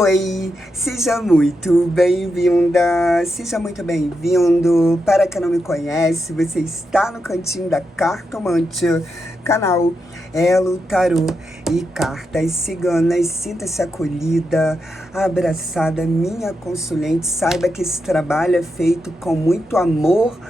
Oi, seja muito bem-vinda, seja muito bem-vindo. Para quem não me conhece, você está no Cantinho da Cartomante, canal Elo Tarô e Cartas Ciganas. Sinta-se acolhida, abraçada, minha consulente. Saiba que esse trabalho é feito com muito amor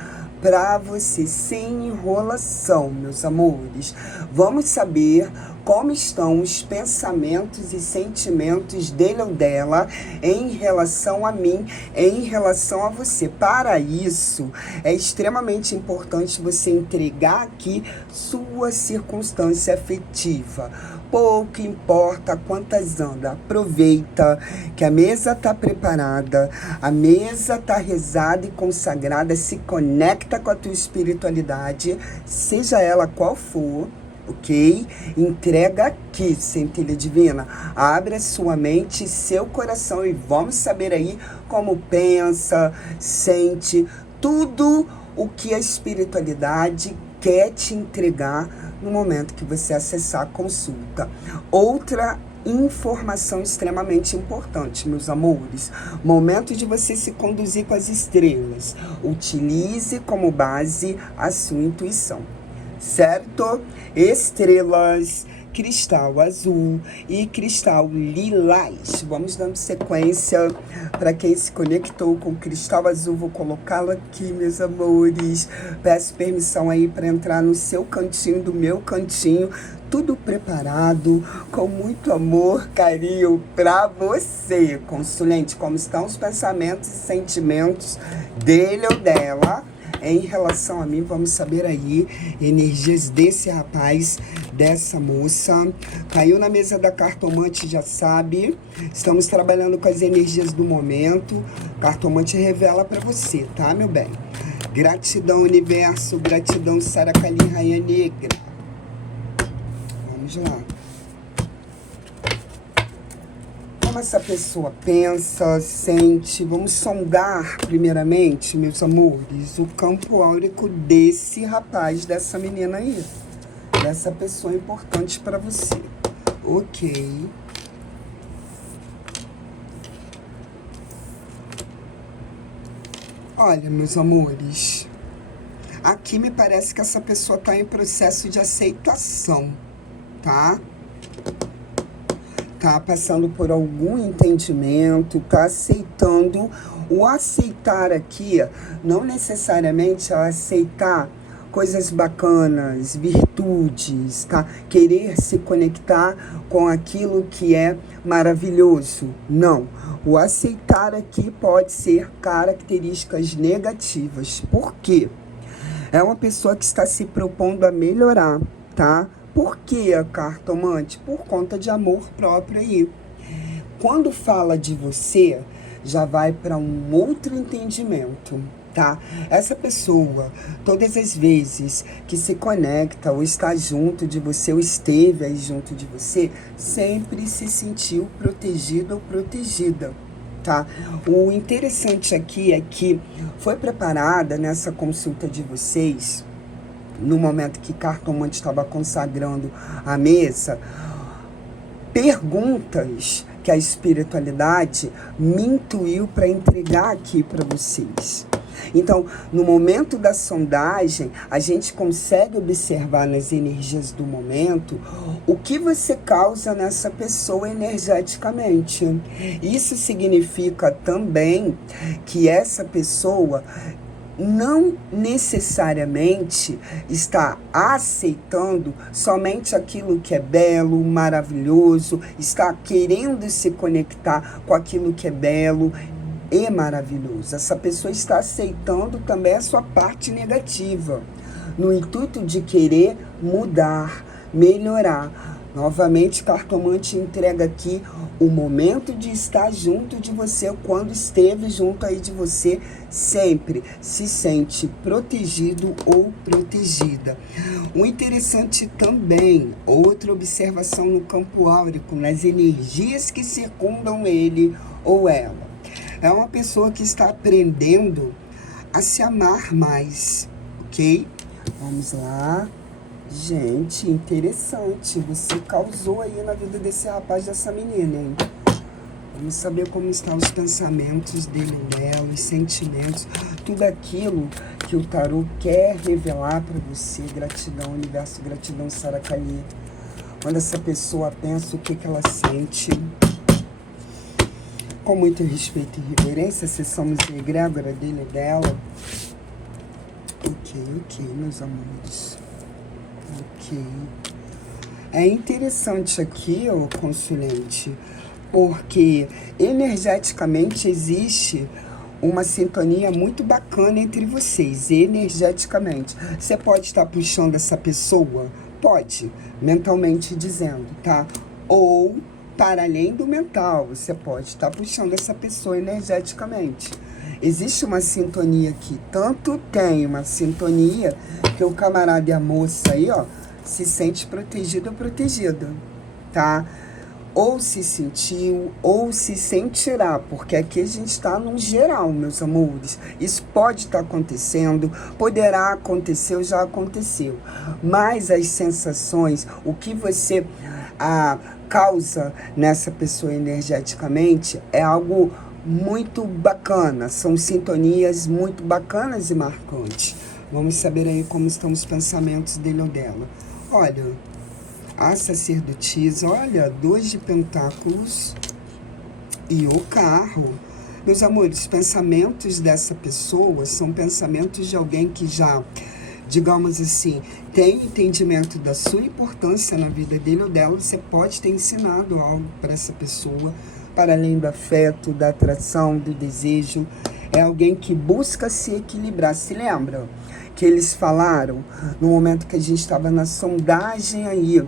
para você, sem enrolação, meus amores. Vamos saber como estão os pensamentos e sentimentos dele ou dela em relação a mim, em relação a você. Para isso, é extremamente importante você entregar aqui sua circunstância afetiva. Pouco importa quantas anda, aproveita que a mesa está preparada, a mesa está rezada e consagrada, se conecta com a tua espiritualidade, seja ela qual for, ok? Entrega aqui, centelha divina, abre a sua mente e seu coração e vamos saber aí como pensa, sente, tudo o que a espiritualidade quer te entregar no momento que você acessar a consulta. Outra informação extremamente importante, meus amores, momento de você se conduzir com as estrelas. Utilize como base a sua intuição, certo? Estrelas, cristal azul e cristal lilás. Vamos dando sequência para quem se conectou com o cristal azul. Vou colocá-lo aqui, meus amores. Peço permissão aí para entrar no seu cantinho, do meu cantinho. Tudo preparado, com muito amor, carinho para você, consulente. Como estão os pensamentos e sentimentos dele ou dela em relação a mim? Vamos saber aí energias desse rapaz, dessa moça. Caiu na mesa da cartomante, já sabe. Estamos trabalhando com as energias do momento. Cartomante revela para você, tá, meu bem? Gratidão, universo. Gratidão, Saracali, Rainha Negra. Vamos lá. Como essa pessoa pensa, sente. Vamos sondar, primeiramente, meus amores, o campo áurico desse rapaz, dessa menina aí. Dessa pessoa importante para você. Ok. Olha, meus amores, aqui me parece que essa pessoa está em processo de aceitação, tá? Tá passando por algum entendimento, tá aceitando. O aceitar aqui, não necessariamente aceitar coisas bacanas, virtudes, tá? Querer se conectar com aquilo que é maravilhoso. Não. O aceitar aqui pode ser características negativas. Por quê? É uma pessoa que está se propondo a melhorar, tá? Por que a cartomante? Por conta de amor próprio aí. Quando fala de você, já vai para um outro entendimento, tá? Essa pessoa, todas as vezes que se conecta ou está junto de você, ou esteve aí junto de você, sempre se sentiu protegido ou protegida, tá? O interessante aqui é que foi preparada nessa consulta de vocês, no momento que cartomante estava consagrando a mesa, perguntas que a espiritualidade me intuiu para entregar aqui para vocês. Então, no momento da sondagem, a gente consegue observar nas energias do momento o que você causa nessa pessoa energeticamente. Isso significa também que essa pessoa não necessariamente está aceitando somente aquilo que é belo, maravilhoso, está querendo se conectar com aquilo que é belo e maravilhoso. Essa pessoa está aceitando também a sua parte negativa, no intuito de querer mudar, melhorar. Novamente, cartomante entrega aqui o momento de estar junto de você, quando esteve junto aí de você, sempre se sente protegido ou protegida. O interessante também, outra observação no campo áurico, nas energias que circundam ele ou ela. É uma pessoa que está aprendendo a se amar mais, ok? Vamos lá. Gente, interessante. Você causou aí na vida desse rapaz, dessa menina, hein? Vamos saber como estão os pensamentos dele e dela, os sentimentos, tudo aquilo que o tarô quer revelar para você. Gratidão, universo, gratidão, Saracali. Quando essa pessoa pensa, o que ela sente. Com muito respeito e reverência, se somos a egrégora dele e dela. Ok, meus amores. Ok. É interessante aqui, ô consulente, porque energeticamente existe uma sintonia muito bacana entre vocês, energeticamente. Você pode estar puxando essa pessoa? Pode, mentalmente dizendo, tá? Ou, para além do mental, você pode estar puxando essa pessoa energeticamente. Existe uma sintonia aqui, tanto tem uma sintonia que o camarada e a moça aí, ó, se sente protegido ou protegida, tá? Ou se sentiu, ou se sentirá, porque aqui a gente está num geral, meus amores. Isso pode estar acontecendo, poderá acontecer ou já aconteceu. Mas as sensações, o que você causa nessa pessoa energeticamente é algo muito bacana. São sintonias muito bacanas e marcantes. Vamos saber aí como estão os pensamentos dele ou dela. Olha, a sacerdotisa, olha, 2 de pentáculos e o carro. Meus amores, pensamentos dessa pessoa são pensamentos de alguém que já, digamos assim, tem entendimento da sua importância na vida dele ou dela. Você pode ter ensinado algo para essa pessoa, para além do afeto, da atração, do desejo. É alguém que busca se equilibrar. Se lembra que eles falaram no momento que a gente estava na sondagem aí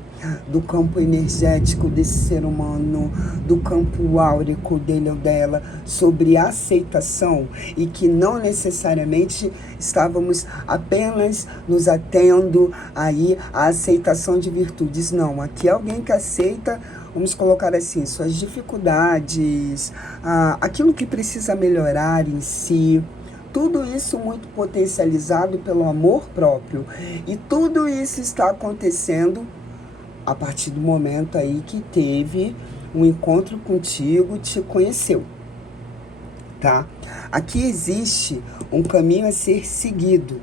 do campo energético desse ser humano, do campo áurico dele ou dela, sobre aceitação, e que não necessariamente estávamos apenas nos atendo aí à aceitação de virtudes. Não, aqui é alguém que aceita, vamos colocar assim, suas dificuldades, aquilo que precisa melhorar em si. Tudo isso muito potencializado pelo amor próprio. E tudo isso está acontecendo a partir do momento aí que teve um encontro contigo, te conheceu, tá? Aqui existe um caminho a ser seguido,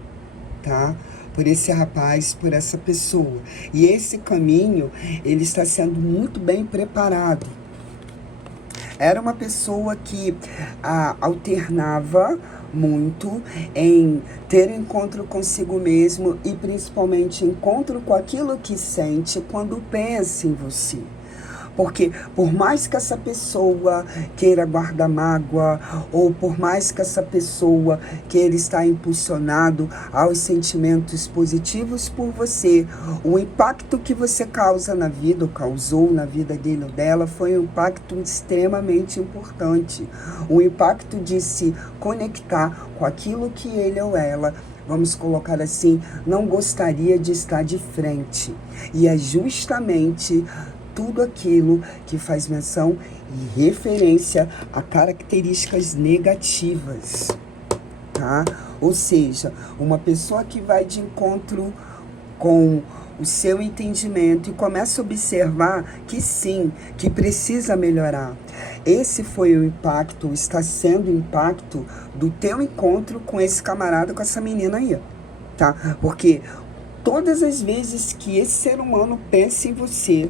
tá? Por esse rapaz, por essa pessoa. E esse caminho, ele está sendo muito bem preparado. Era uma pessoa que alternava muito em ter encontro consigo mesmo e principalmente encontro com aquilo que sente quando pensa em você. Porque por mais que essa pessoa queira guardar mágoa, ou por mais que essa pessoa queira estar impulsionado aos sentimentos positivos por você, o impacto que você causa na vida, ou causou na vida dele ou dela, foi um impacto extremamente importante. O impacto de se conectar com aquilo que ele ou ela, vamos colocar assim, não gostaria de estar de frente. E é justamente tudo aquilo que faz menção e referência a características negativas, tá? Ou seja, uma pessoa que vai de encontro com o seu entendimento e começa a observar que sim, que precisa melhorar. Esse foi o impacto, está sendo o impacto do teu encontro com esse camarada, com essa menina aí, tá? Porque todas as vezes que esse ser humano pensa em você,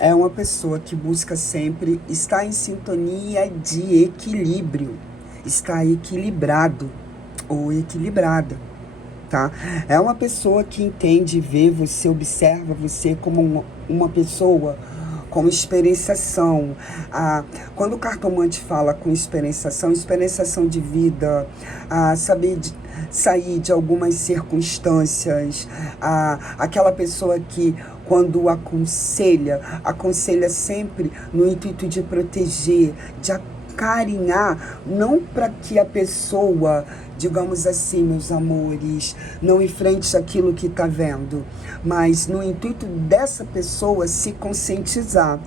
é uma pessoa que busca sempre estar em sintonia de equilíbrio, está equilibrado ou equilibrada, tá? É uma pessoa que entende, vê você, observa você como uma pessoa com experienciação. Quando o cartomante fala com experienciação de vida, saber sair de algumas circunstâncias, aquela pessoa que quando aconselha sempre no intuito de proteger, de acarinhar, não para que a pessoa, digamos assim, meus amores, não enfrente aquilo que está vendo, mas no intuito dessa pessoa se conscientizar.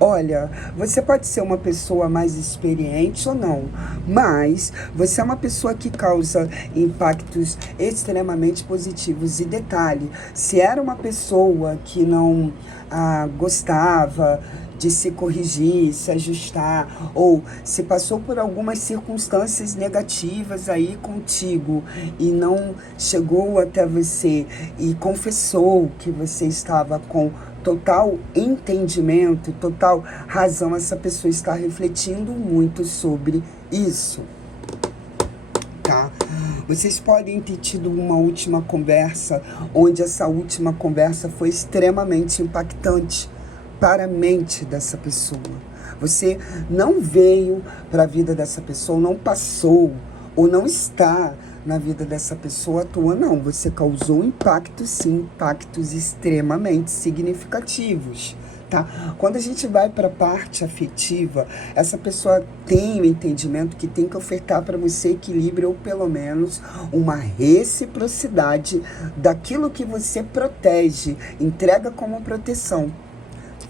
Olha, você pode ser uma pessoa mais experiente ou não, mas você é uma pessoa que causa impactos extremamente positivos. E detalhe, se era uma pessoa que não gostava, de se corrigir, se ajustar, ou se passou por algumas circunstâncias negativas aí contigo e não chegou até você e confessou que você estava com total entendimento, total razão, essa pessoa está refletindo muito sobre isso, tá? Vocês podem ter tido uma última conversa, onde essa última conversa foi extremamente impactante para a mente dessa pessoa. Você não veio para a vida dessa pessoa, não passou ou não está na vida dessa pessoa à toa, não. Você causou impacto, sim, impactos extremamente significativos, tá? Quando a gente vai para a parte afetiva, essa pessoa tem o entendimento que tem que ofertar para você equilíbrio ou pelo menos uma reciprocidade daquilo que você protege, entrega como proteção,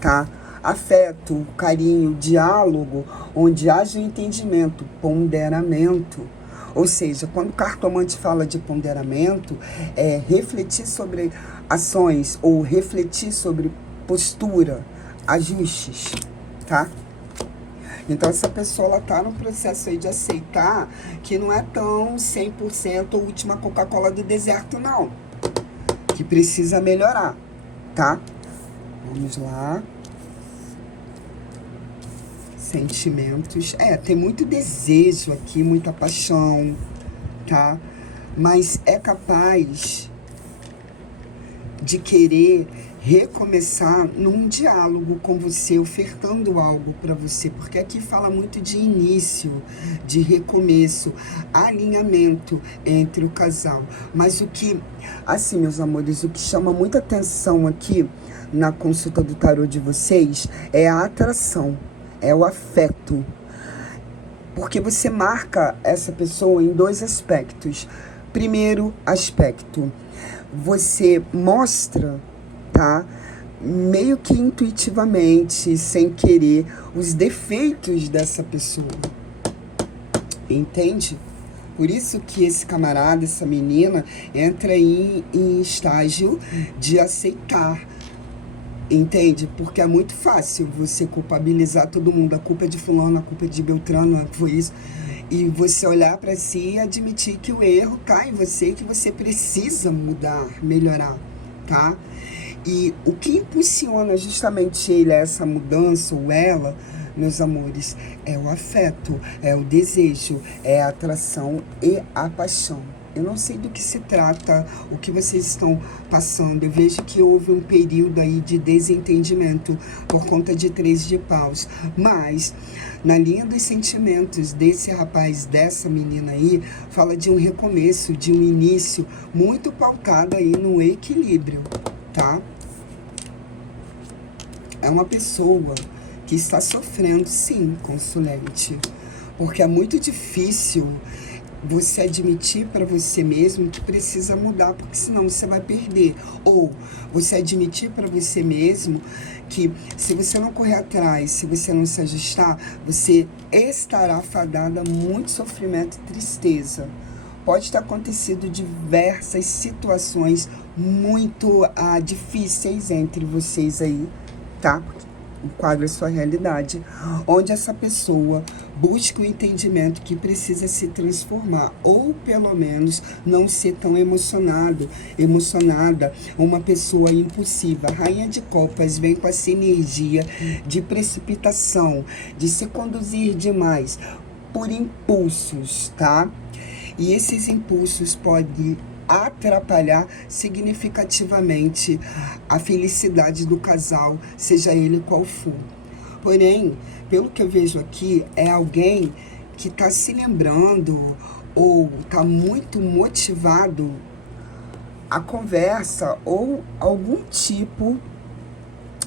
tá? Afeto, carinho, diálogo, onde haja entendimento, ponderamento. Ou seja, quando o cartomante fala de ponderamento, é refletir sobre ações ou refletir sobre postura, ajustes, tá? Então essa pessoa, ela tá no processo aí de aceitar que não é tão 100% a última Coca-Cola do deserto, não. Que precisa melhorar, tá? Vamos lá. Sentimentos. Tem muito desejo aqui, muita paixão, tá? Mas é capaz de querer recomeçar num diálogo com você, ofertando algo para você, porque aqui fala muito de início, de recomeço, alinhamento entre o casal. Mas o que, assim, meus amores, o que chama muita atenção aqui na consulta do tarô de vocês é a atração, é o afeto. Porque você marca essa pessoa em dois aspectos. Primeiro aspecto, você mostra, tá? Meio que intuitivamente, sem querer, os defeitos dessa pessoa. Entende? Por isso que esse camarada, essa menina, entra aí em estágio de aceitar. Entende? Porque é muito fácil você culpabilizar todo mundo. A culpa é de fulano, a culpa é de Beltrano, foi isso. E você olhar para si e admitir que o erro tá em você, que você precisa mudar, melhorar, tá? E o que impulsiona justamente ele a essa mudança, ou ela, meus amores, é o afeto, é o desejo, é a atração e a paixão. Eu não sei do que se trata, o que vocês estão passando. Eu vejo que houve um período aí de desentendimento por conta de 3 de paus. Mas, na linha dos sentimentos desse rapaz, dessa menina aí, fala de um recomeço, de um início muito pautado aí no equilíbrio, tá? É uma pessoa que está sofrendo, sim, consulente. Porque é muito difícil você admitir para você mesmo que precisa mudar, porque senão você vai perder. Ou você admitir para você mesmo que se você não correr atrás, se você não se ajustar, você estará fadada a muito sofrimento e tristeza. Pode ter acontecido diversas situações muito difíceis entre vocês aí, tá? Enquadra a sua realidade, onde essa pessoa busca o entendimento que precisa se transformar, ou pelo menos não ser tão emocionada, uma pessoa impulsiva. Rainha de Copas vem com essa energia de precipitação, de se conduzir demais por impulsos, tá? E esses impulsos podem atrapalhar significativamente a felicidade do casal, seja ele qual for. Porém, pelo que eu vejo aqui, é alguém que está se lembrando ou está muito motivado a conversa ou algum tipo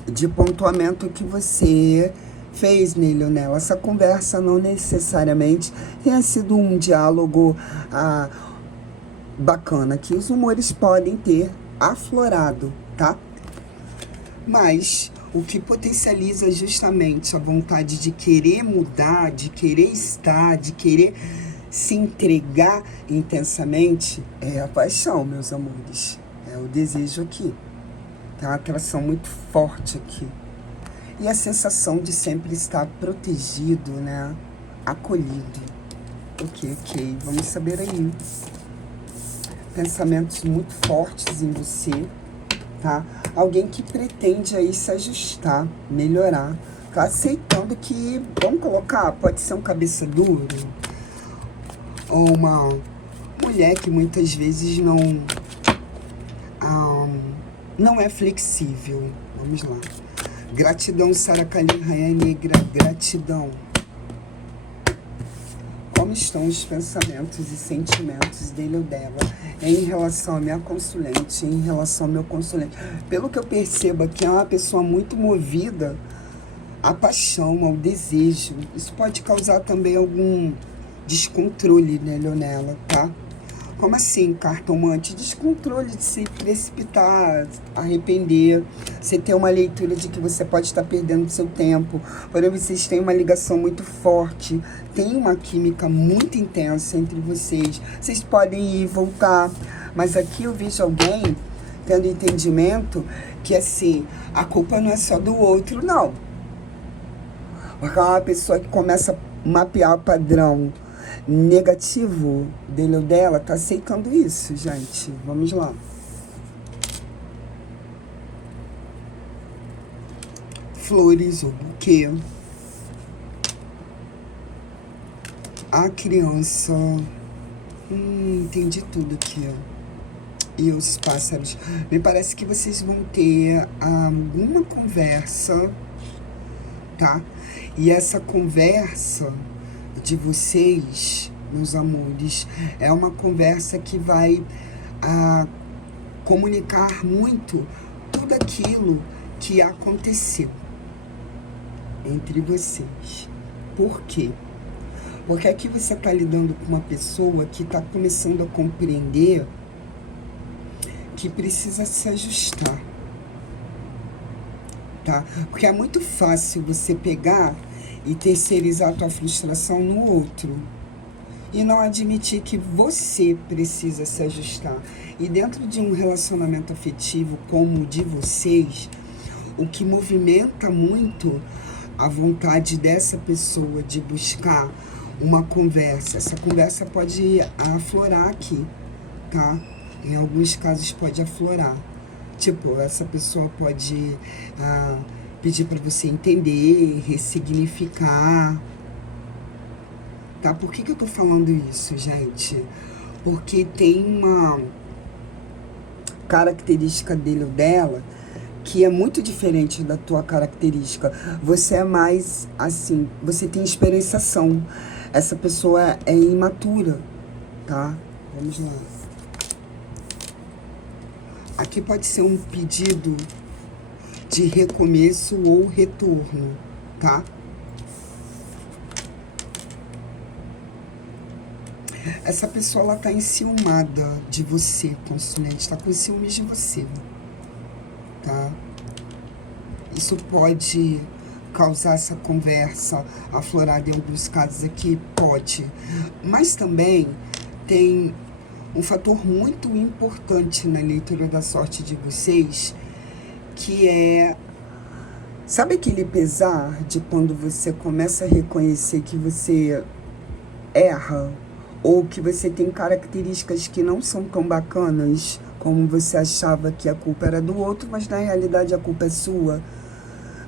de pontuamento que você fez nele ou nela. Essa conversa não necessariamente tenha sido um diálogo bacana, que os humores podem ter aflorado, tá? Mas o que potencializa justamente a vontade de querer mudar, de querer estar, de querer se entregar intensamente é a paixão, meus amores. É o desejo aqui. Tem uma atração muito forte aqui. E a sensação de sempre estar protegido, né? Acolhido. Ok. Vamos saber aí. Pensamentos muito fortes em você, tá? Alguém que pretende aí se ajustar, melhorar. Tá aceitando que, vamos colocar, pode ser um cabeça duro. Ou uma mulher que muitas vezes não é flexível. Vamos lá. Gratidão, Sara Kalim, Rainha Negra, gratidão. Como estão os pensamentos e sentimentos dele ou dela em relação à minha consulente, em relação ao meu consulente? Pelo que eu percebo aqui, é uma pessoa muito movida à paixão, ao desejo. Isso pode causar também algum descontrole nele ou nela, tá? Como assim, cartomante? Descontrole de se precipitar, arrepender. Você tem uma leitura de que você pode estar perdendo seu tempo. Porém, vocês têm uma ligação muito forte. Tem uma química muito intensa entre vocês. Vocês podem ir e voltar. Mas aqui eu vejo alguém tendo entendimento que, assim, a culpa não é só do outro, não. Porque é uma pessoa que começa a mapear o padrão negativo dele ou dela, tá aceitando isso, gente. Vamos lá. Flores ou buquê. A criança. Entendi tudo aqui, ó. E os pássaros. Me parece que vocês vão ter alguma conversa, tá? E essa conversa de vocês, meus amores, é uma conversa que vai comunicar muito tudo aquilo que aconteceu entre vocês. Por quê? Porque aqui você está lidando com uma pessoa que está começando a compreender que precisa se ajustar, tá? Porque é muito fácil você pegar e terceirizar a tua frustração no outro e não admitir que você precisa se ajustar. E dentro de um relacionamento afetivo como o de vocês, o que movimenta muito a vontade dessa pessoa de buscar uma conversa, essa conversa pode aflorar aqui, tá? Em alguns casos pode aflorar. Tipo, essa pessoa pode pedir para você entender, ressignificar, tá? Por que eu tô falando isso, gente? Porque tem uma característica dele ou dela que é muito diferente da tua característica. Você é mais, assim, você tem experiênciação. Essa pessoa é imatura, tá? Vamos lá. Aqui pode ser um pedido de recomeço ou retorno, tá? Essa pessoa, ela tá enciumada de você, consulente, tá com ciúmes de você, tá? Isso pode causar essa conversa aflorada em alguns casos aqui, pode. Mas também tem um fator muito importante na leitura da sorte de vocês, que é, sabe aquele pesar de quando você começa a reconhecer que você erra, ou que você tem características que não são tão bacanas, como você achava que a culpa era do outro, mas na realidade a culpa é sua.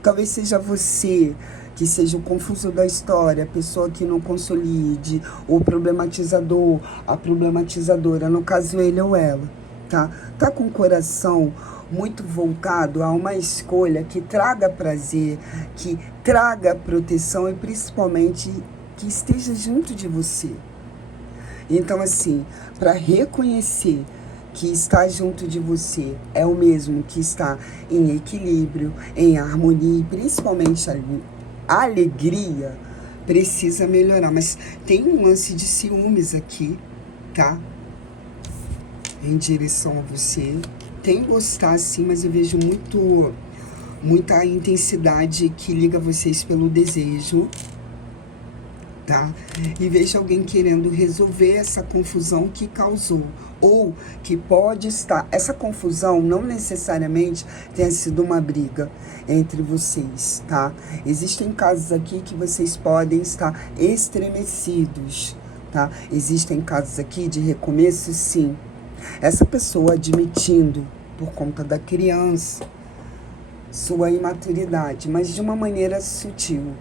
Talvez seja você que seja o confuso da história, a pessoa que não consolide, o problematizador, a problematizadora, no caso ele ou ela, tá? Tá com o coração muito voltado a uma escolha que traga prazer, que traga proteção e principalmente que esteja junto de você. Então, assim, para reconhecer que está junto de você é o mesmo que está em equilíbrio, em harmonia e principalmente alegria, precisa melhorar. Mas tem um lance de ciúmes aqui, tá? Em direção a você. Tem gostar sim, mas eu vejo muita intensidade que liga vocês pelo desejo, tá? E vejo alguém querendo resolver essa confusão que causou. Ou que pode estar... Essa confusão não necessariamente tenha sido uma briga entre vocês, tá? Existem casos aqui que vocês podem estar estremecidos, tá? Existem casos aqui de recomeço, sim. Essa pessoa admitindo, por conta da criança, sua imaturidade, mas de uma maneira sutil.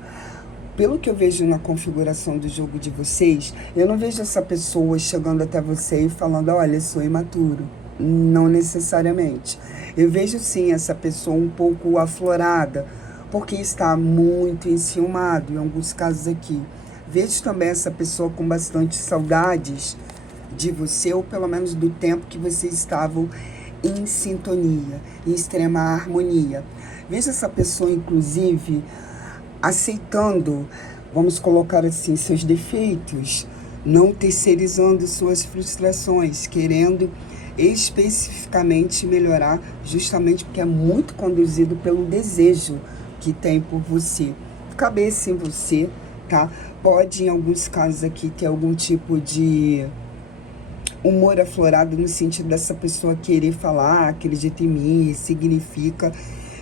Pelo que eu vejo na configuração do jogo de vocês, eu não vejo essa pessoa chegando até você e falando, olha, eu sou imaturo. Não necessariamente. Eu vejo sim essa pessoa um pouco aflorada, porque está muito enciumado, em alguns casos aqui. Vejo também essa pessoa com bastante saudades de você, ou pelo menos do tempo que vocês estavam em sintonia, em extrema harmonia. Vejo essa pessoa, inclusive, aceitando, vamos colocar assim, seus defeitos, não terceirizando suas frustrações, querendo especificamente melhorar, justamente porque é muito conduzido pelo desejo que tem por você. Cabeça em você, tá? Pode, em alguns casos aqui, ter algum tipo de humor aflorado no sentido dessa pessoa querer falar, acredita em mim, significa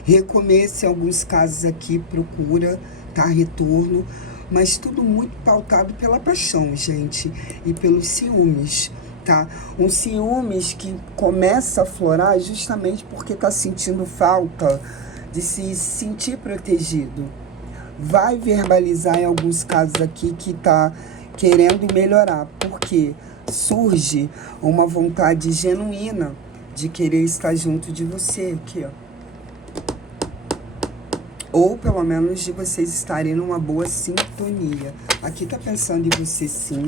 recomeço, em alguns casos aqui, procura, tá? Retorno, mas tudo muito pautado pela paixão, gente, e pelos ciúmes, tá? Um ciúmes que começa a aflorar justamente porque tá sentindo falta de se sentir protegido. Vai verbalizar em alguns casos aqui que tá querendo melhorar, porque surge uma vontade genuína de querer estar junto de você aqui, ó. Ou pelo menos de vocês estarem numa boa sintonia. Aqui tá pensando em você sim,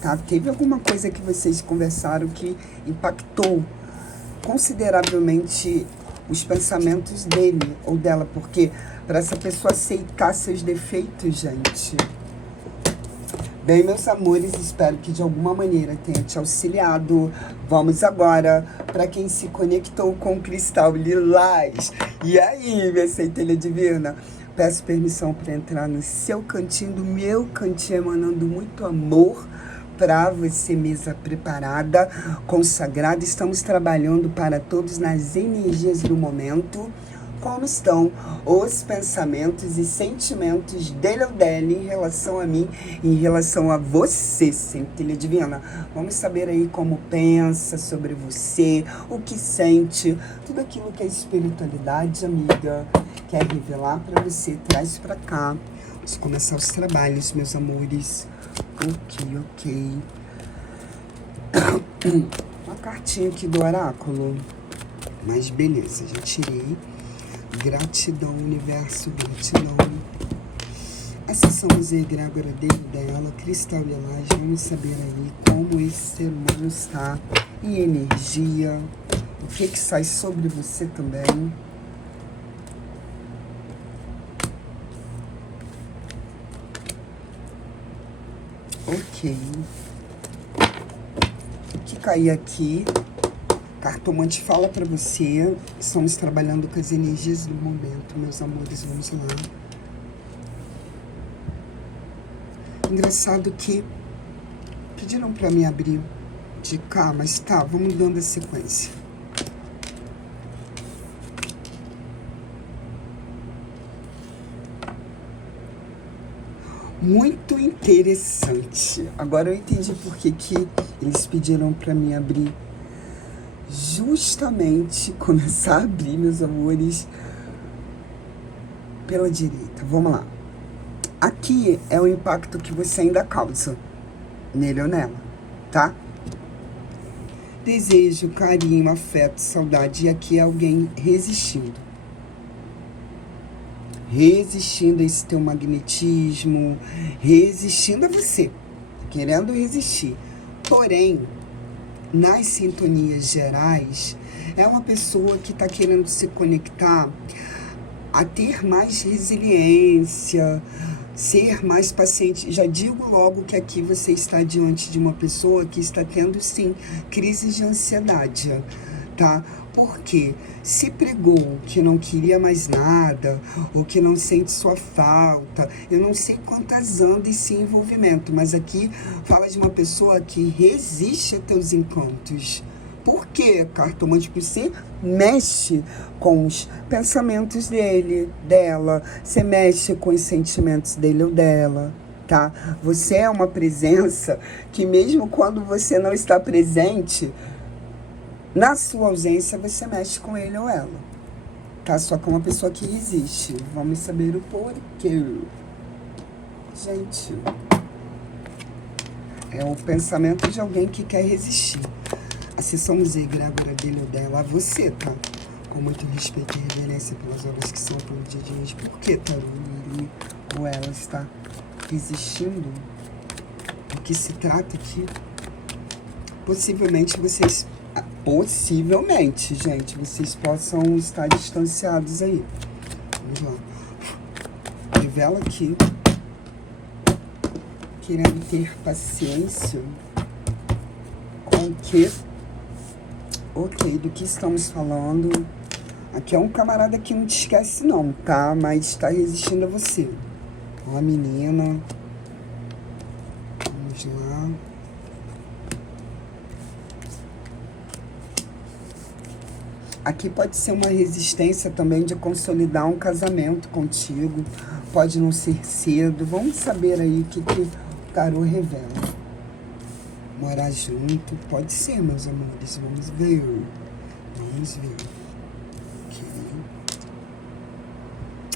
tá? Teve alguma coisa que vocês conversaram que impactou consideravelmente os pensamentos dele ou dela, porque para essa pessoa aceitar seus defeitos, gente. Bem, meus amores, espero que de alguma maneira tenha te auxiliado. Vamos agora para quem se conectou com o Cristal Lilás. E aí, minha centelha divina? Peço permissão para entrar no seu cantinho, do meu cantinho, emanando muito amor para você, mesa preparada, consagrada. Estamos trabalhando para todos nas energias do momento. Como estão os pensamentos e sentimentos dele ou dela em relação a mim, em relação a você, centelha divina? Vamos saber aí como pensa sobre você, o que sente, tudo aquilo que a espiritualidade, amiga, quer revelar para você. Traz para cá. Vamos começar os trabalhos, meus amores. Ok. Uma cartinha aqui do oráculo. Mas beleza, já tirei. Gratidão, universo, gratidão. Acessamos a egrégora dela, Cristal Lilás. Vamos saber aí como esse ser humano está em energia. O que sai sobre você também. Ok. O que cair aqui? Cartomante fala pra você. Estamos trabalhando com as energias do momento, meus amores. Vamos lá. Engraçado que pediram pra mim abrir de cá, mas tá, vamos dando a sequência. Muito interessante. Agora eu entendi por que eles pediram pra mim abrir. Justamente começar a abrir, meus amores, pela direita. Vamos lá. Aqui é o impacto que você ainda causa nele ou nela, tá? Desejo, carinho, afeto, saudade. E aqui é alguém resistindo. Resistindo a esse teu magnetismo, resistindo a você, querendo resistir. Porém, nas sintonias gerais, é uma pessoa que está querendo se conectar a ter mais resiliência, ser mais paciente. Já digo logo que aqui você está diante de uma pessoa que está tendo, sim, crises de ansiedade, tá? Porque se pregou que não queria mais nada, ou que não sente sua falta, eu não sei quantas anos esse envolvimento, mas aqui fala de uma pessoa que resiste a teus encantos. Por quê, cartomante? Porque você mexe com os pensamentos dele, dela, você mexe com os sentimentos dele ou dela, tá? Você é uma presença que mesmo quando você não está presente, na sua ausência você mexe com ele ou ela, tá? Só que é uma pessoa que resiste. Vamos saber o porquê. Gente, é o pensamento de alguém que quer resistir. A sessão Z, egrégora dele ou dela, a você, tá? Com muito respeito e reverência pelas obras que são pelo dia de hoje. Por que, tarô, ele ou ela está resistindo? Do que se trata aqui? Possivelmente, gente, vocês possam estar distanciados aí. Vamos lá. Revela aqui. Querendo ter paciência com o que... Ok, do que estamos falando? Aqui é um camarada que não te esquece não, tá? Mas está resistindo a você. Ó, a menina. Vamos lá. Aqui pode ser uma resistência também de consolidar um casamento contigo. Pode não ser cedo. Vamos saber aí o que o tarô revela. Morar junto, pode ser, meus amores. Vamos ver. Vamos ver. Okay.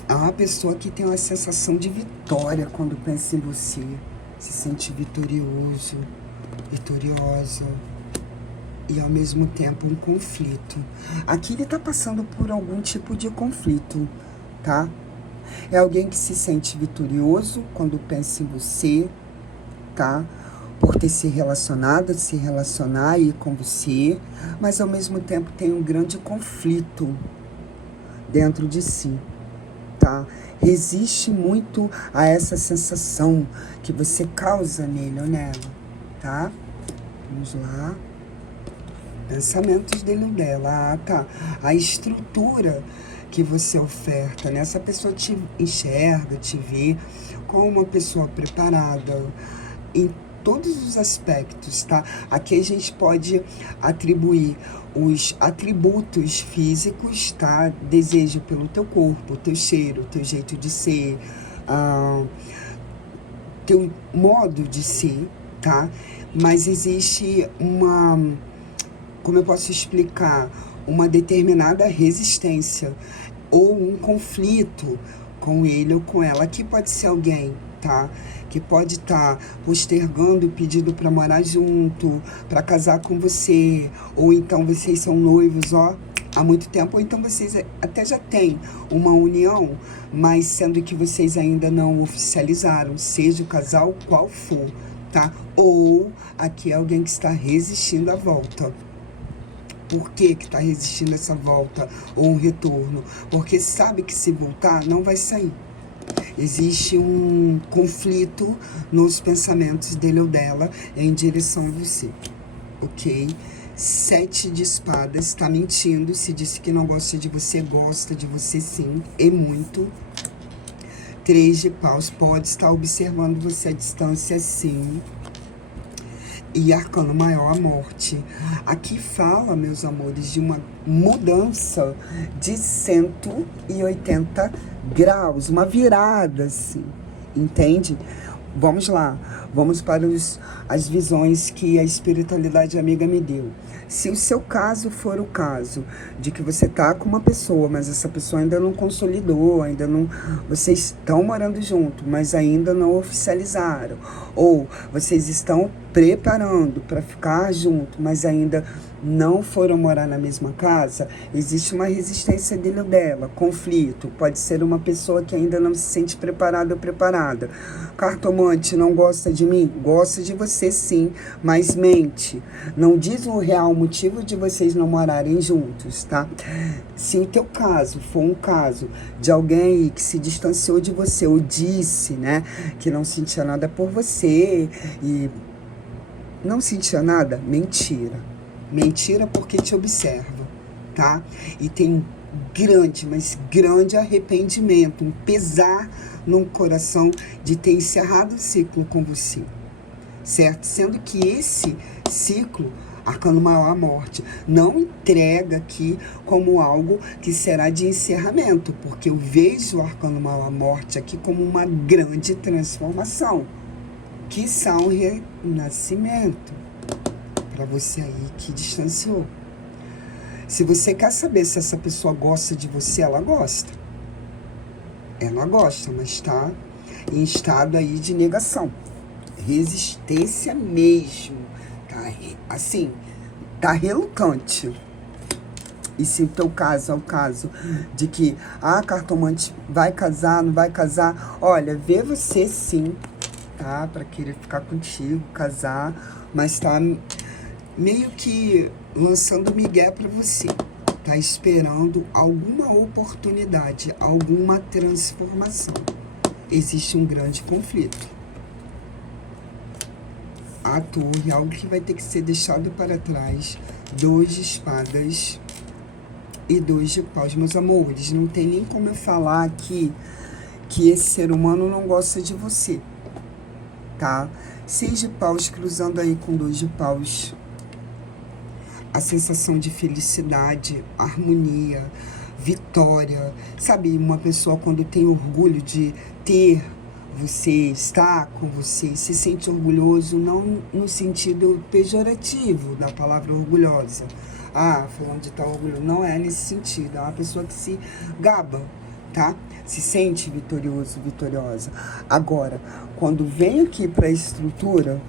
Há uma pessoa que tem uma sensação de vitória quando pensa em você. Se sente vitorioso, vitoriosa. E ao mesmo tempo um conflito. Aqui ele tá passando por algum tipo de conflito, tá? É alguém que se sente vitorioso quando pensa em você, tá? Por ter se relacionado, se relacionar aí com você, mas ao mesmo tempo tem um grande conflito dentro de si, tá? Resiste muito a essa sensação que você causa nele ou nela, tá? Vamos lá. Pensamentos dele ou dela, tá? A estrutura que você oferta, né? Essa pessoa te enxerga, te vê como uma pessoa preparada em todos os aspectos, tá? Aqui a gente pode atribuir os atributos físicos, tá? Desejo pelo teu corpo, teu cheiro, teu jeito de ser, teu modo de ser, tá? Mas existe uma, como eu posso explicar, uma determinada resistência ou um conflito com ele ou com ela. Aqui pode ser alguém, tá? Que pode estar postergando o pedido para morar junto, para casar com você, ou então vocês são noivos, ó, há muito tempo, ou então vocês até já têm uma união, mas sendo que vocês ainda não oficializaram, seja o casal qual for, tá? Ou aqui é alguém que está resistindo à volta. Por que está resistindo essa volta ou um retorno? Porque sabe que se voltar, não vai sair. Existe um conflito nos pensamentos dele ou dela em direção a você, ok? 7 de espadas, está mentindo, se disse que não gosta de você sim, e muito. 3 de paus, pode estar observando você à distância sim. E arcano maior, a morte. Aqui fala, meus amores, de uma mudança de 180 graus, uma virada, assim, entende? Vamos lá, vamos para as visões que a espiritualidade amiga me deu. Se o seu caso for o caso de que você tá com uma pessoa, mas essa pessoa ainda não consolidou, ainda não, vocês estão morando junto, mas ainda não oficializaram, ou vocês estão preparando para ficar junto, mas ainda não foram morar na mesma casa, existe uma resistência dele ou dela, conflito, pode ser uma pessoa que ainda não se sente preparada ou preparada. Cartomante, não gosta de mim? Gosta de você sim, mas mente. Não diz o real motivo de vocês não morarem juntos, tá? Se o teu caso for um caso de alguém que se distanciou de você, ou disse, né, que não sentia nada por você e não sentia nada, mentira. Mentira porque te observa, tá? E tem um grande, mas grande arrependimento, um pesar no coração de ter encerrado o ciclo com você, certo? Sendo que esse ciclo, Arcano Maior, a morte, não entrega aqui como algo que será de encerramento, porque eu vejo o Arcano Maior, a morte aqui como uma grande transformação, que são renascimento, para você aí que distanciou. Se você quer saber se essa pessoa gosta de você, ela gosta. Ela gosta, mas está em estado aí de negação. Resistência mesmo. Tá, assim, tá relutante. E se o teu caso é o caso de que a cartomante vai casar, não vai casar, olha, vê você sim, tá? Pra querer ficar contigo, casar, mas tá meio que lançando migué pra você. Tá esperando alguma oportunidade, alguma transformação. Existe um grande conflito. A torre, algo que vai ter que ser deixado para trás. 2 de espadas e 2 de paus. Meus amores, não tem nem como eu falar aqui que esse ser humano não gosta de você, tá? 6 de paus cruzando aí com 2 de paus. A sensação de felicidade, harmonia, vitória. Sabe, uma pessoa quando tem orgulho de ter você, estar com você, se sente orgulhoso, não no sentido pejorativo da palavra orgulhosa. Ah, falando de tal orgulho, não é nesse sentido. É uma pessoa que se gaba, tá? Se sente vitorioso, vitoriosa. Agora, quando vem aqui para a estrutura,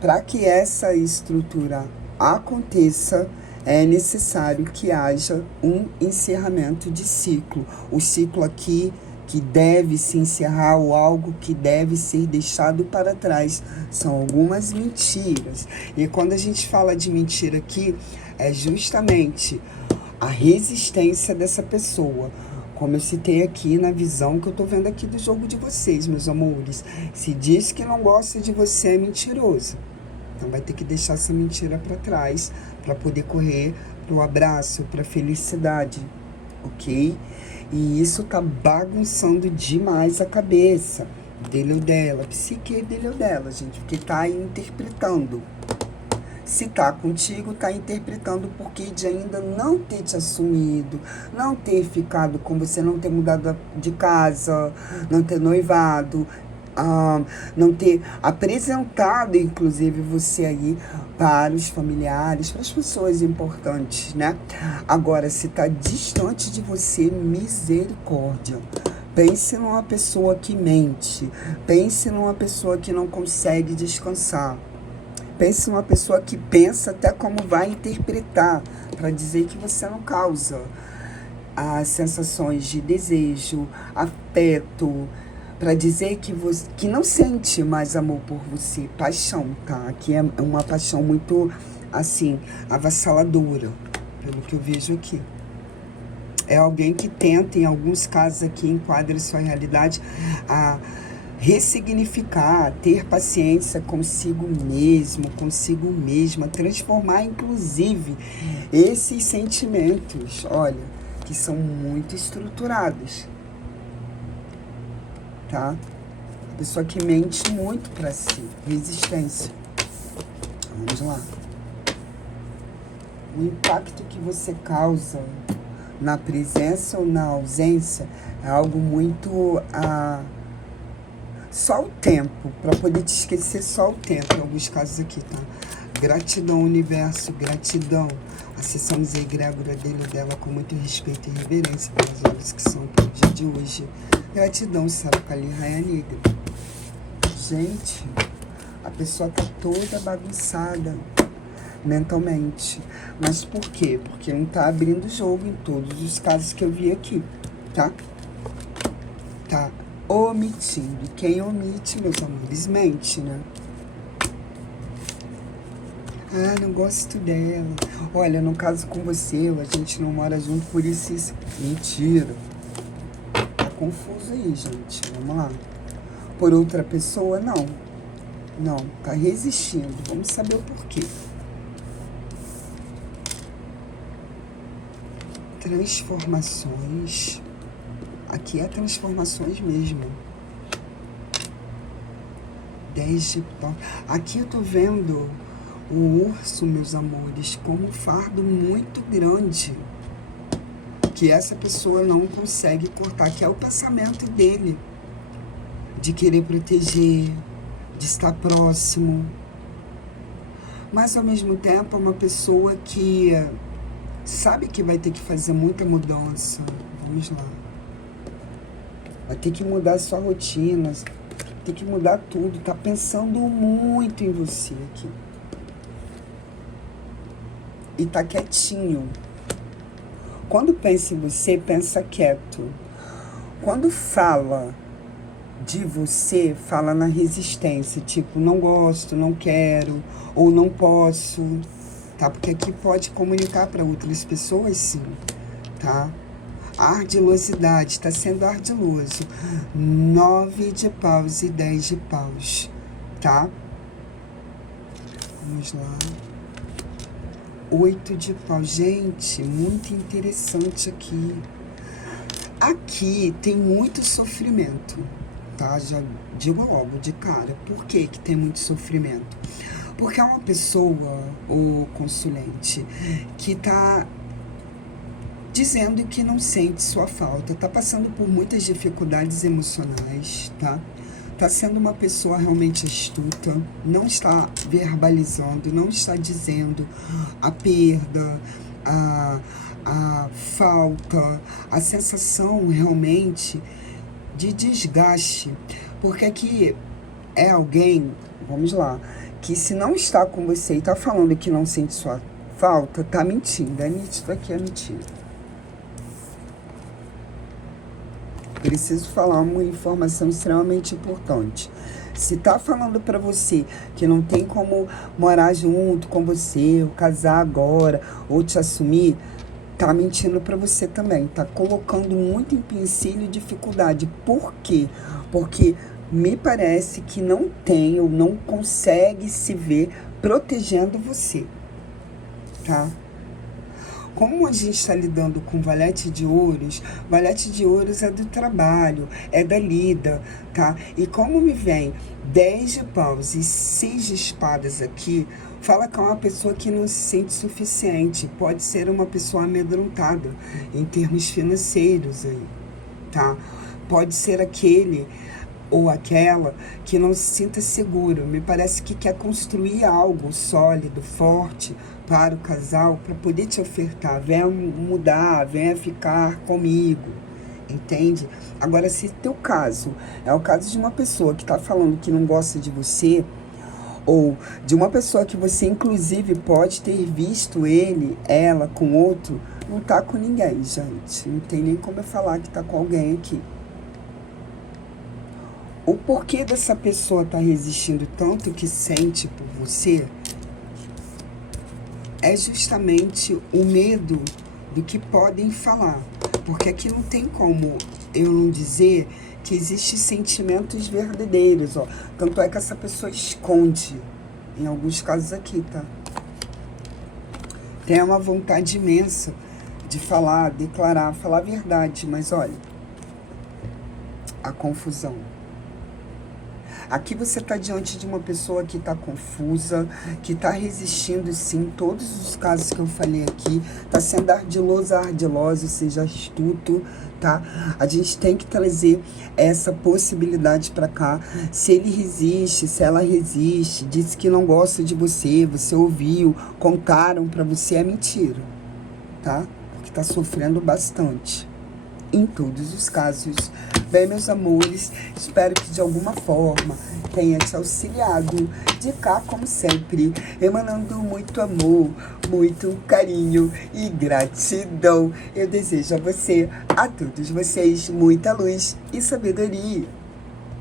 para que essa estrutura aconteça, é necessário que haja um encerramento de ciclo. O ciclo aqui que deve se encerrar ou algo que deve ser deixado para trás são algumas mentiras. E quando a gente fala de mentira aqui, é justamente a resistência dessa pessoa. Como eu citei aqui na visão que eu tô vendo aqui do jogo de vocês, meus amores. Se diz que não gosta de você, é mentiroso. Então vai ter que deixar essa mentira para trás para poder correr pro abraço, pra felicidade, ok? E isso tá bagunçando demais a cabeça dele ou dela, psique dele ou dela, gente, porque tá interpretando. Se tá contigo, tá interpretando porque de ainda não ter te assumido, não ter ficado com você, não ter mudado de casa, não ter noivado, não ter apresentado, inclusive, você aí para os familiares, para as pessoas importantes, né? Agora, se tá distante de você, misericórdia. Pense numa pessoa que mente. Pense numa pessoa que não consegue descansar. Pense numa pessoa que pensa até como vai interpretar, para dizer que você não causa as sensações de desejo, afeto, para dizer que não sente mais amor por você, paixão, tá? Aqui é uma paixão muito, assim, avassaladora, pelo que eu vejo aqui. É alguém que tenta, em alguns casos aqui, enquadra sua realidade, a ressignificar, ter paciência consigo mesmo, consigo mesma, transformar, inclusive, esses sentimentos, olha, que são muito estruturados. Tá? A pessoa que mente muito para si. Resistência. Vamos lá. O impacto que você causa na presença ou na ausência é algo muito... só o tempo. Para poder te esquecer, só o tempo. Em alguns casos aqui, tá? Gratidão, universo. Gratidão. Acessamos a egrégora dele ou dela com muito respeito e reverência pelas obras que são pro dia de hoje. Gratidão, Saracali, Raia Negra. Gente, a pessoa tá toda bagunçada mentalmente. Mas por quê? Porque não tá abrindo o jogo em todos os casos que eu vi aqui, tá? Tá omitindo. Quem omite, meus amores, mente, né? Ah, não gosto dela. Olha, no caso com você, a gente não mora junto, por isso... Mentira. Tá confuso aí, gente. Vamos lá. Por outra pessoa, não. Não, tá resistindo. Vamos saber o porquê. Transformações. Aqui é transformações mesmo. 10 de paus. Aqui eu tô vendo o urso, meus amores, como um fardo muito grande. Que essa pessoa não consegue cortar. Que é o pensamento dele. De querer proteger. De estar próximo. Mas ao mesmo tempo é uma pessoa que sabe que vai ter que fazer muita mudança. Vamos lá. Vai ter que mudar a sua rotina. Tem que mudar tudo. Tá pensando muito em você aqui. E tá quietinho. Quando pensa em você, pensa quieto. Quando fala de você, fala na resistência. Tipo, não gosto, não quero, ou não posso. Tá? Porque aqui pode comunicar para outras pessoas, sim. Tá? Ardilosidade, tá sendo ardiloso. 9 de paus e 10 de paus. Tá? Vamos lá. 8 de paus. Gente, muito interessante aqui. Aqui tem muito sofrimento, tá? Já digo logo de cara. Por que que tem muito sofrimento? Porque é uma pessoa, o consulente, que tá dizendo que não sente sua falta, tá passando por muitas dificuldades emocionais, tá? Tá sendo uma pessoa realmente astuta, não está verbalizando, não está dizendo a perda, a falta, a sensação realmente de desgaste. Porque aqui é alguém, vamos lá, que se não está com você e tá falando que não sente sua falta, tá mentindo. É nítido aqui, é mentira. Preciso falar uma informação extremamente importante. Se tá falando pra você que não tem como morar junto com você, ou casar agora, ou te assumir, tá mentindo pra você também. Tá colocando muito empecilho e dificuldade. Por quê? Porque me parece que não tem ou não consegue se ver protegendo você, tá? Como a gente está lidando com valete de ouros é do trabalho, é da lida, tá? E como me vem 10 de paus e 6 de espadas aqui, fala que é uma pessoa que não se sente suficiente. Pode ser uma pessoa amedrontada em termos financeiros aí, tá? Pode ser aquele ou aquela que não se sinta seguro. Me parece que quer construir algo sólido, forte para o casal, para poder te ofertar. Venha mudar, venha ficar comigo, entende? Agora, se teu caso é o caso de uma pessoa que está falando que não gosta de você, ou de uma pessoa que você inclusive pode ter visto ele, ela com outro, não tá com ninguém, gente. Não tem nem como eu falar que tá com alguém aqui. O porquê dessa pessoa tá resistindo tanto que sente por você é justamente o medo do que podem falar. Porque aqui não tem como eu não dizer que existem sentimentos verdadeiros, ó. Tanto é que essa pessoa esconde, em alguns casos aqui, tá? Tem uma vontade imensa de falar, declarar, falar a verdade, mas olha, a confusão. Aqui você está diante de uma pessoa que está confusa, que está resistindo, sim, todos os casos que eu falei aqui, está sendo ardiloso, seja astuto, tá? A gente tem que trazer essa possibilidade para cá. Se ele resiste, se ela resiste, disse que não gosta de você, você ouviu, contaram para você, é mentira, tá? Porque está sofrendo bastante. Em todos os casos. Bem, meus amores, espero que de alguma forma tenha te auxiliado. De cá, como sempre, emanando muito amor, muito carinho e gratidão. Eu desejo a você, a todos vocês, muita luz e sabedoria.